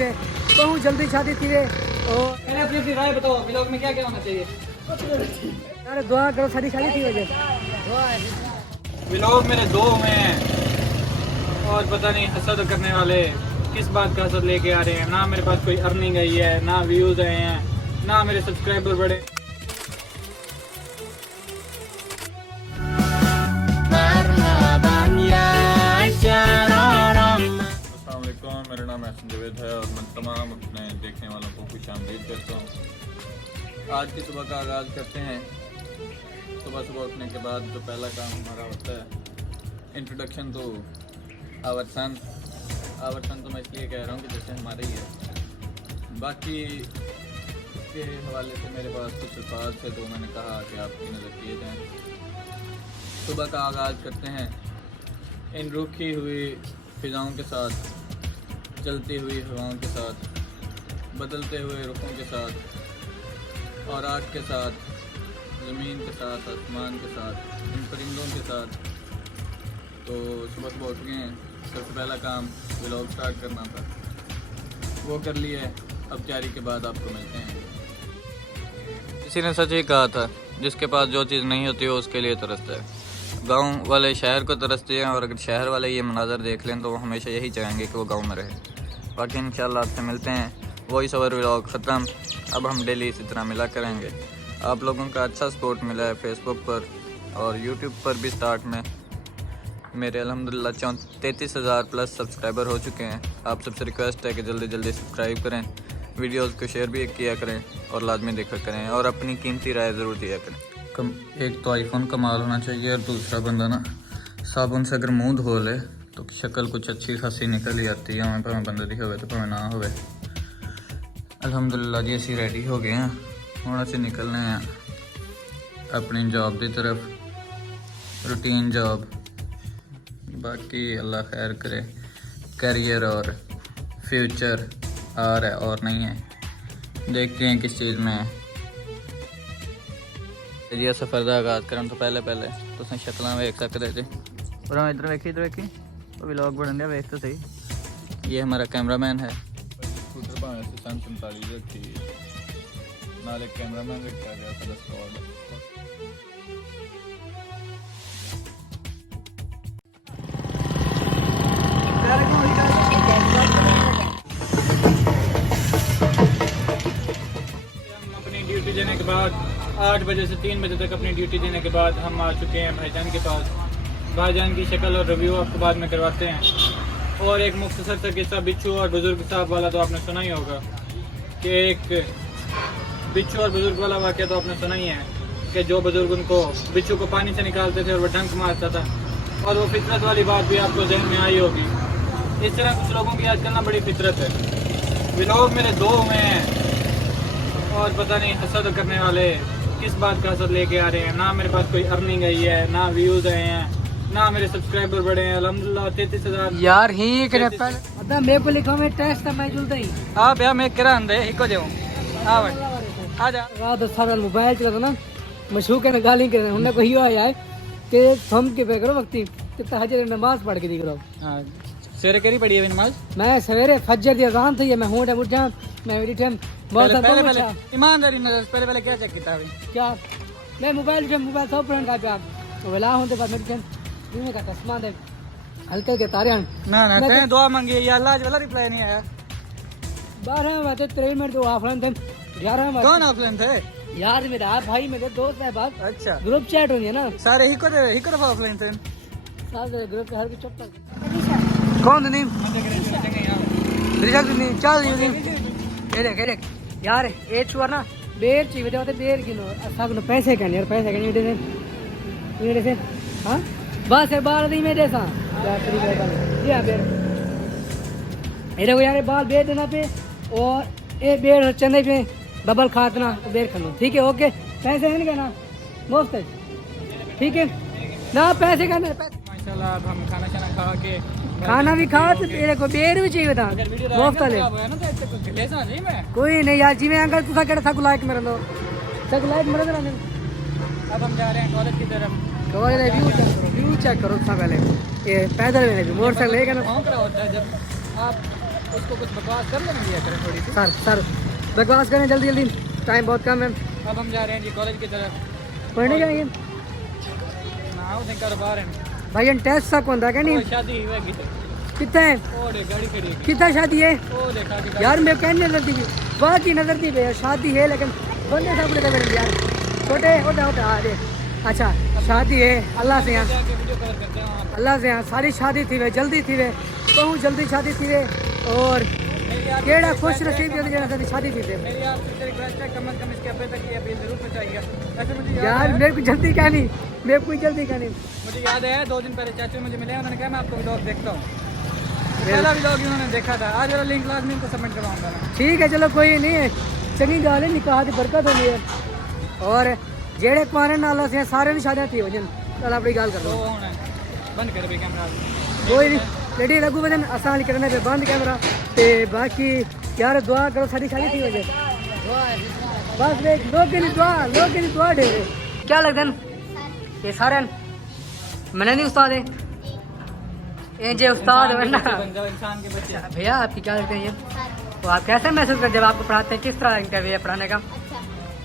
वे बहुत जल्दी शादी थी वे। और मैंने अपनी अपनी राय बताओ, व्लॉग में क्या क्या होना चाहिए? यार दुआ करो शादी थी वजह। व्लॉग मेरे दो हुए हैं और पता नहीं हसद करने वाले किस बात का हसद लेके आ रहे हैं। ना मेरे पास कोई अर्निंग आई है, ना व्यूज आए हैं, ना मेरे सब्सक्राइबर बढ़े। अस्सलामुअलैकुम, मेरा नाम है जावेद है और मैं तमाम अपने देखने वालों को खुशामदीद करता हूँ। आज की सुबह का आगाज़ करते हैं। सुबह सुबह उठने के बाद जो पहला काम हमारा होता है, introduction to our sun. Our sun तो मैं इसलिए कह रहा हूँ कि जैसे हमारे ही है। बाकी के हवाले से मेरे पास कुछ अल्फाज थे तो मैंने कहा कि आपकी नज़र किए जाएँ। सुबह का आगाज़ करते हैं इन रूखी हुई फिज़ाओं के साथ, चलती हुई हवाओं के साथ, बदलते हुए रुखों के साथ और आग के साथ, ज़मीन के साथ, आसमान के साथ, इन परिंदों के साथ। तो सुबह सुबह उठ गए हैं, सबसे पहला काम व्लॉग स्टार्ट करना था, वो कर लिया है। अब तैयारी के बाद आपको मिलते हैं। किसी ने सच ही कहा था, जिसके पास जो चीज़ नहीं होती वो उसके लिए तरसता है। गांव वाले शहर को तरसते हैं और अगर शहर वाले ये मनाज़र देख लें तो वो हमेशा यही चाहेंगे कि वो गांव में रहे। बाकी इंशाल्लाह आपसे मिलते हैं। वॉइस ओवर व्लॉग ख़त्म। अब हम डेली इसी तरह मिला करेंगे। आप लोगों का अच्छा सपोर्ट मिला है फेसबुक पर और यूट्यूब पर भी। स्टार्ट में मेरे अल्हम्दुलिल्लाह 33,000 प्लस सब्सक्राइबर हो चुके हैं। आप सबसे रिक्वेस्ट है कि जल्दी जल्दी सब्सक्राइब करें, वीडियोज़ को शेयर भी किया करें और लाजमी देखा करें और अपनी कीमती राय ज़रूर दिया करें। एक तो आईफोन कमाल होना चाहिए और दूसरा बंदा ना साबुन से अगर मुंह धो ले तो शक्ल कुछ अच्छी खासी निकल ही आती है। हमें भावें बंदे दी होवे तो भावें ना होवे। अल्हम्दुलिल्लाह जी असी रेडी हो गए हैं। हुण असी निकलने हैं अपनी जॉब की तरफ, रूटीन जॉब। बाकी अल्लाह खैर करे, करियर और फ्यूचर आ रहा है और नहीं है, देखते हैं किस चीज़ में है। जी सफ़र का आगाज़ करने तो पहले तुम शक्ल वेख सकते थे। और हम इधर वेखी तो व्लॉग बन दिया, वेख तो सही। ये हमारा कैमरामैन है। कैमरामैन रखा गया था स्क्वाड। हम अपनी ड्यूटी देने के बाद 8 बजे से 3 बजे तक अपनी ड्यूटी देने के बाद हम आ चुके हैं भाईजान के पास। भाईजान की शक्ल और रिव्यू आपको बाद में करवाते हैं। और एक मुख्तसर सा किस्सा बिच्छू और बुज़ुर्ग साहब वाला तो आपने सुना ही होगा कि एक बिच्छू और बुज़ुर्ग वाला वाक़या तो आपने सुना ही है कि जो बुज़ुर्ग उनको बिच्छू को पानी से निकालते थे और वो डंक मारता था। और वो फितरत वाली बात भी आपको जहन में आई होगी। इस तरह कुछ लोगों की आजकल ना बड़ी फितरत है। व्लॉग मेरे दो हुए हैं और पता नहीं हसद करने वाले किस बात का हसद लेके आ रहे हैं। ना मेरे पास कोई अर्निंग आई है, ना व्यूज आए हैं, ना मेरे सब्सक्राइबर बढ़े हैं। अल्हम्दुलिल्लाह 33,000 यार ही करे पर अदा मेरे को लिखा मैं टेस्ट था मैं जुलदा ही हां भैया मैं करा अंदे इको देऊ आ बट आ जा। रात सारा मोबाइल चला ना मशहूर के गाली करे उन्हें कोई आया है कि थम के पे करो वक्ती कि तहज्जुद नमाज पढ़ के दी करो। हां सवेरे करी पड़ी है नमाज। मैं सवेरे फजर दी अजान थी मैं होटा उठा मैं मेरी टाइम बहुत पहले ईमानदारी नजर पहले क्या चेक किया क्या मैं मोबाइल सब पढ़ने का प्यार तो वेला होते बाद मेरी टाइम दुनिया का चश्मा दे हल्के के तारे ना तैने दुआ मांगी या अल्लाह आज वाला रिप्लाई नहीं आया। 12 बजे 3 मिनट तो ऑफलाइन थे 11 बजे कौन ऑफलाइन थे यार मेरा भाई मेरे दोस्त है बात। अच्छा ग्रुप चैट होती है ना सारे ही को ऑफलाइन थे सारे ग्रुप हर की चुप कौन नहीं रिजल्ट नहीं चल नहीं ये देख यार ए छुआ ना बेर चाहिए होते बेर किलो सब नो पैसे कहने यार पैसे कहने दे से हां बस है 12 दिन में जैसा यार तेरी जी हां बेर ये देखो यार बाल बेर देना पे और ए बेर चने पे डबल खातना बेर खाना ठीक है ओके पैसे नहीं कहना मुफ्त है ठीक है ना पैसे कहने माशाल्लाह। अब हम खाना खा के खाना भी खाओ तो तेरे को बेर भी चाहिए था मुफ्त ले कोई नहीं यार जिम्मे अंकल तुसा केड़ा था लाइक मेरे लो तक लाइक मेरे लो। अब हम जा रहे हैं कॉलेज की तरफ। व्यू चेक करो सब पहले ये पैदल में भी मोटरसाइकिल लेके ना होता है जब आप उसको कुछ बकवास कर लेना दिया करें थोड़ी सी। सर बकवास करें जल्दी जल्दी, टाइम बहुत कम है। अब हम जा रहे हैं जी कॉलेज की तरफ। पढ़ने जाएंगे ना उसे कारोबार है भाई, टेस्ट तक होता क्या नहीं? शादी हुई है कितना है? ओ दे गाड़ी खड़ी है कितना शादी है ओ देखा कि यार? मैं कहने नजर दी बात ही नजर दी भैया, शादी है लेकिन बंदे सामने तो मेरे यार छोटे होता होता आ दे। अच्छा शादी है, अल्लाह से यहाँ, जाके वीडियो कवर करते हैं वहाँ अल्लाह से यहाँ सारी शादी थी वे, जल्दी थी वे, बहुत जल्दी शादी थी वे। और केड़ा खुश नसीब जो जरा शादी थी वे। मेरी आपसे रिक्वेस्ट है कम से कम इसके अपने तक ये अपील जरूर पहुँचाइएगा। वैसे मुझे यार मेरे को जल्दी क्या नहीं, मेरे को कोई जल्दी क्या नहीं। मुझे याद है 2 दिन पहले चाचू मुझे मिले, उन्होंने कहा मैं आपको व्लॉग देखता हूँ। पहला व्लॉग उन्होंने देखा था, आज वाला लिंक लास्ट में इनको सबमिट करवाऊंगा मैं। ठीक है चलो कोई नहीं है, चंगी गल है, निकाह की बरकत होनी है। और जेड़े कुआरे नाल से सारे ने शादियां थी वजन, चल अपनी गल कर तो दो। होना बंद कर भी कैमरा। कोई नहीं जेडी लगू वजन असा नहीं करने पे बंद कैमरा ते बाकी यार दुआ करो सारी शादी थी वजह। बस देख लोग की दुआ दे रहे। क्या लगता है ये सारे मैंने नहीं उस्ताद है ये जे उस्ताद है ना इंसान के बच्चे। भैया आपकी क्या लगता है ये? तो आप कैसे महसूस करते हैं जब आपको पढ़ाते हैं, किस तरह इंटरव्यू है पढ़ाने का?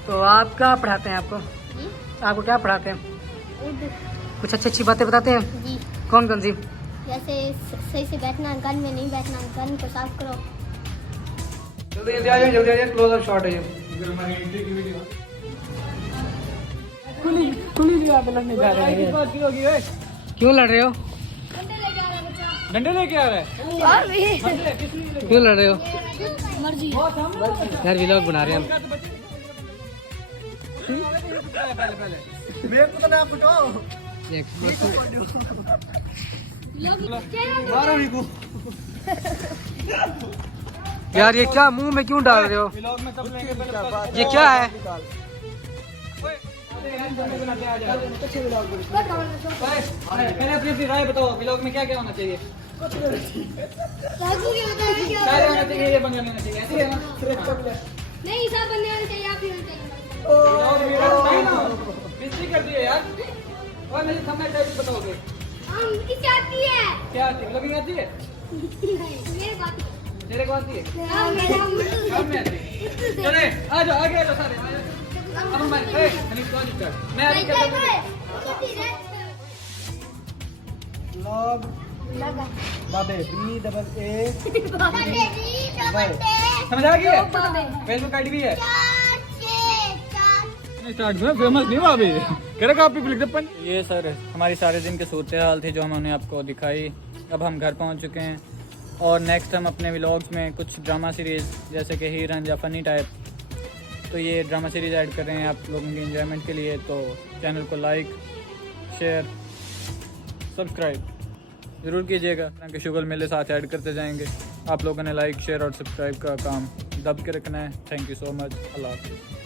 तो आप क्या पढ़ाते हैं? आपको क्या पढ़ाते हैं? कुछ अच्छी बातें बताते हैं? जी कौन कौन सी? जैसे सही से बैठना, गन में नहीं बैठना, गन को साफ करो। जल्दी आ जाइए क्लोज अप शॉट है ये। कुली भी आप लड़ने जा रहे हैं, क्यों लड़ रहे हो? डंडे लेके आ रहा है। क्यों लड़ रहे हो? मर्जी। यार व्लॉग बना रहे हैं हम। मेरे को तो ना फुटाओ। यार ये क्या मुंह में क्यों डाल रहे हो? व्लॉग में सब लेंगे पहले। ये क्या है? पहले अपनी राय बताओ, व्लॉग में क्या क्या होना चाहिए? क्या होना चाहिए? ये बंदा नहीं होना चाहिए, ऐसे है ना? नहीं सब बनने वाले चाहिए, आप ही होने चाहिए। बेइज्जती कर दिए यार। और मुझे थंबनेल टाइप बताओगे हम इससे आती है। क्या आती है? व्लॉगिंग आती है? मेरे को आती है। तेरे को आती है? हाँ, मेरा काम में आती है? चले आ जाओ, आगे आ जाओ सारे आ जाओ। अब मैं अनिल को स्टार्ट मैं अभी करता हूं व्लॉग लगा बाबे BAA समझ आ गया? बाबे फेसबुक आईडी भी है। 4 स्टार्ट में फेमस नहीं हुआ अभी। कह रहा आप लिख दे। ये सर हमारी सारे दिन की सूरत हाल थी जो हमने आपको दिखाई। अब हम घर पहुंच चुके हैं और नेक्स्ट हम अपने व्लॉग्स में कुछ ड्रामा सीरीज़ जैसे कि हीरन या फ़नी टाइप, तो ये ड्रामा सीरीज़ ऐड कर रहे हैं आप लोगों के एंजॉयमेंट के लिए। तो चैनल को लाइक शेयर सब्सक्राइब ज़रूर कीजिएगा ताकि शुगल मेले साथ ऐड करते जाएंगे। आप लोगों ने लाइक शेयर और सब्सक्राइब का काम दब के रखना है। Thank you so much. अल्लाह हाफ़िज़।